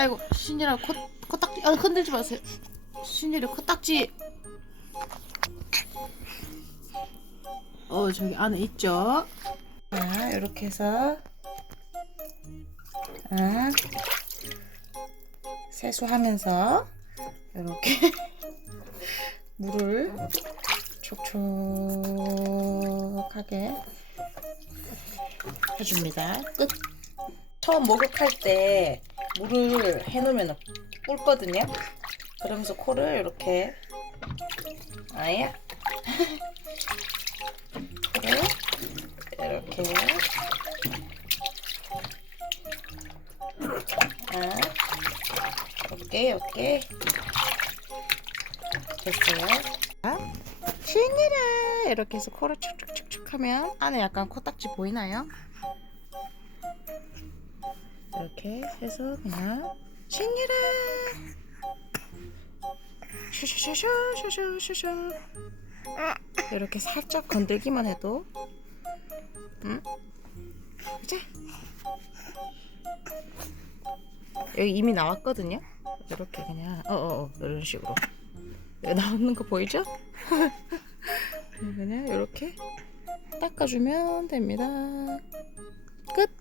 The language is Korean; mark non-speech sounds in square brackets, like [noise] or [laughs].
아이고 신이라 코 코딱지 아 흔들지 마세요. 신이라 코딱지. 어 저기 안에 있죠. 자 이렇게 해서 아, 세수하면서 이렇게 [laughs] 물을 촉촉하게 해줍니다. 끝. 처음 목욕할 때 물을 해놓으면 꿀거든요. 그러면서 코를 이렇게 아야 코를 이렇게 아 오케이 오케이 됐어요. 신이라 이렇게 해서 코를 축축축축 하면 안에 약간 코딱지 보이나요? 이렇게 해서 그냥 신유라 슈슈슈슈슈슈슈 이렇게 살짝 건들기만 해도. 응? 자 여기 이미 나왔거든요? 이렇게 그냥 어어어 이런 식으로. 여기 나오는 거 보이죠? [laughs] 그냥 이렇게 닦아주면 됩니다. 끝!